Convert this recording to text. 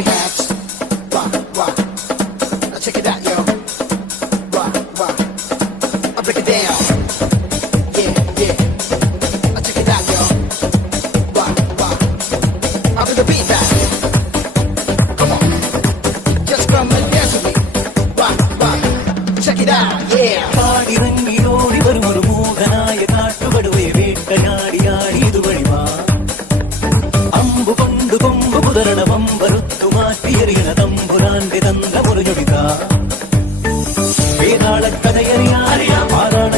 hi-hats. Rock, rock. Now check it out, yo. Rock, rock. I break it down. Yeah, yeah. Now check it out, yo. Rock, rock. I'll do the beat back. Come on. Just come and dance with me. Rock, rock. Check it out, yeah. പാടിറങ്ങി ഓടി വരുമൊരു മൂകനായ കാട്ടുകടുവയെ വേട്ടയാടിയാടി ഇതുവഴിവാ അമ്പു കൊണ്ട് കൊമ്പ് കുതിരണ വമ്പറുത്തു മാറ്റിയെറിയണ തമ്പുരാന്റെ തന്ത മുറിഞ്ഞൊടിത വേതാളക്കഥയറിയാം ആരാണ